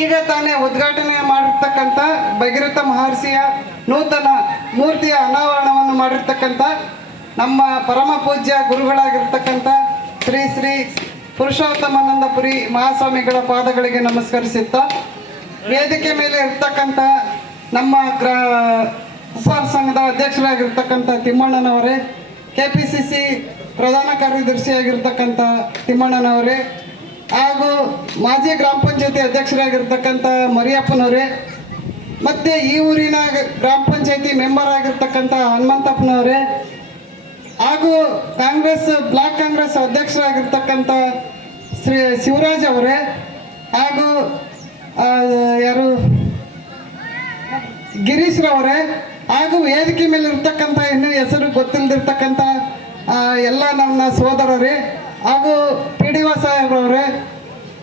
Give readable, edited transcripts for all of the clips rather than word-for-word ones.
ಈಗ ತಾನೇ ಉದ್ಘಾಟನೆ ಮಾಡಿರ್ತಕ್ಕಂಥ ಭಗೀರಥ ಮಹರ್ಷಿಯ ನೂತನ ಮೂರ್ತಿಯ ಅನಾವರಣವನ್ನು ಮಾಡಿರ್ತಕ್ಕಂಥ ನಮ್ಮ ಪರಮ ಪೂಜ್ಯ ಗುರುಗಳಾಗಿರ್ತಕ್ಕಂಥ ಶ್ರೀ ಶ್ರೀ ಪುರುಷೋತ್ತಮಾನಂದಪುರಿ ಮಹಾಸ್ವಾಮಿಗಳ ಪಾದಗಳಿಗೆ ನಮಸ್ಕರಿಸುತ್ತಾ, ವೇದಿಕೆ ಮೇಲೆ ಇರ್ತಕ್ಕಂಥ ನಮ್ಮ ಉಪಹಾರ ಸಂಘದ ಅಧ್ಯಕ್ಷರಾಗಿರ್ತಕ್ಕಂಥ ತಿಮ್ಮಣ್ಣನವರೇ, KPCC ಪ್ರಧಾನ ಕಾರ್ಯದರ್ಶಿಯಾಗಿರ್ತಕ್ಕಂಥ ತಿಮ್ಮಣ್ಣನವರೇ, ಹಾಗೂ ಮಾಜಿ ಗ್ರಾಮ ಪಂಚಾಯತಿ ಅಧ್ಯಕ್ಷರಾಗಿರ್ತಕ್ಕಂಥ ಮರಿಯಪ್ಪನವರೇ, ಮತ್ತು ಈ ಊರಿನ ಗ್ರಾಮ ಪಂಚಾಯತಿ ಮೆಂಬರ್ ಆಗಿರ್ತಕ್ಕಂಥ ಹನುಮಂತಪ್ಪನವರೇ, ಹಾಗೂ ಬ್ಲಾಕ್ ಕಾಂಗ್ರೆಸ್ ಅಧ್ಯಕ್ಷರಾಗಿರ್ತಕ್ಕಂಥ ಶ್ರೀ ಶಿವರಾಜ್ ಅವರೇ, ಹಾಗೂ ಯಾರು ಗಿರೀಶ್ ರವರೇ, ಹಾಗೂ ವೇದಿಕೆ ಮೇಲೆ ಇರ್ತಕ್ಕಂಥ ಇನ್ನೂ ಹೆಸರು ಗೊತ್ತಿಲ್ಲದಿರ್ತಕ್ಕಂಥ ಎಲ್ಲ ನನ್ನ ಸೋದರರೇ, ಹಾಗೂ PDO ಸಾಹೇಬ್ರವರೇ,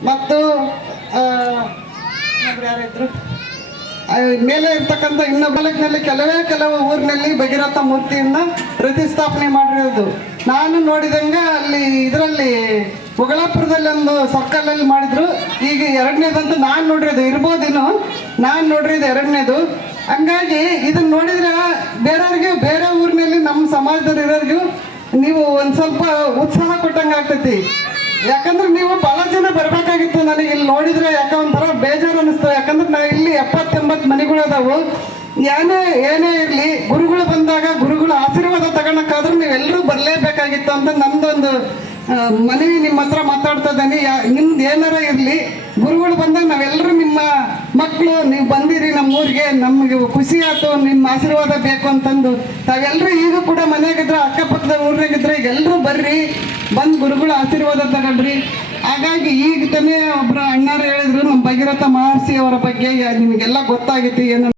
ಮತ್ತು ಯಾರಿದ್ರು ಮೇಲೆ ಇರ್ತಕ್ಕಂಥ ಇನ್ನು ಬಲಕ್ನಲ್ಲಿ ಕೆಲವು ಊರಿನಲ್ಲಿ ಭಗೀರಥ ಮೂರ್ತಿಯನ್ನು ಪ್ರತಿಷ್ಠಾಪನೆ ಮಾಡಿರೋದು ನಾನು ನೋಡಿದಂಗೆ ಅಲ್ಲಿ ಇದರಲ್ಲಿ ಉಗಳಾಪುರದಲ್ಲಿ ಒಂದು ಸರ್ಕಲಲ್ಲಿ ಮಾಡಿದ್ರು. ಈಗ ಎರಡನೇದಂತೂ ನಾನು ನೋಡಿರೋದು ಇರ್ಬೋದೇನೋ, ನಾನು ನೋಡಿರೋದು ಎರಡನೇದು. ಹಂಗಾಗಿ ಇದನ್ನ ನೋಡಿದ್ರೆ ಬೇರೆ ಊರಿನಲ್ಲಿ ನಮ್ಮ ಸಮಾಜದಲ್ಲಿ ಇರೋರಿಗೂ ನೀವು ಒಂದು ಸ್ವಲ್ಪ ಉತ್ಸಾಹ ಕೊಟ್ಟಂಗೆ ಆಗ್ತೈತಿ. ಯಾಕಂದ್ರೆ ನೀವು ಭಾಳ ಜನ ಬರಬೇಕಾಗಿತ್ತು. ನನಗೆ ಇಲ್ಲಿ ನೋಡಿದ್ರೆ ಯಾಕೆ ಒಂಥರ ಬೇಜಾರು ಅನ್ನಿಸ್ತು. ಯಾಕಂದ್ರೆ ನಾವು ಇಲ್ಲಿ 70-80 ಮನೆಗಳು ಅದಾವು. ಏನೇ ಇರಲಿ, ಗುರುಗಳು ಬಂದಾಗ ಗುರುಗಳ ಆಶೀರ್ವಾದ ತಗೊಳಕ್ಕಾದ್ರೂ ನೀವೆಲ್ಲರೂ ಬರಲೇಬೇಕಾಗಿತ್ತು ಅಂತ ನಂದೊಂದು ಮನವಿ ನಿಮ್ಮ ಹತ್ರ ಮಾತಾಡ್ತಾ ಇದ್ದೀನಿ. ನಿಮ್ದು ಏನಾರ ಇರಲಿ, ಗುರುಗಳು ಬಂದಾಗ ನಾವೆಲ್ಲರೂ ನಿಮ್ಮ ಮಕ್ಕಳು, ನೀವು ಬಂದಿರಿ ನಮ್ಮ ಊರಿಗೆ, ನಮಗೆ ಖುಷಿ ಆಯ್ತು, ನಿಮ್ಮ ಆಶೀರ್ವಾದ ಬೇಕು ಅಂತಂದು ತಾವೆಲ್ಲರೂ ಈಗ ಕೂಡ ಮನೆಯಾಗಿದ್ರೆ, ಅಕ್ಕಪಕ್ಕದ ಊರಿನಾಗಿದ್ರೆ ಎಲ್ಲರೂ ಬರ್ರಿ, ಬಂದು ಗುರುಗಳ ಆಶೀರ್ವಾದ ತಗೊಳ್ರಿ. ಹಾಗಾಗಿ ಈಗ ತಾನೇ ಒಬ್ಬರು ಅಣ್ಣಾರು ಹೇಳಿದ್ರು ನಮ್ಮ ಭಗೀರಥ ಮಹರ್ಷಿ ಅವರ ಬಗ್ಗೆ ನಿಮಗೆಲ್ಲ ಗೊತ್ತಾಗಿತ್ತು ಏನು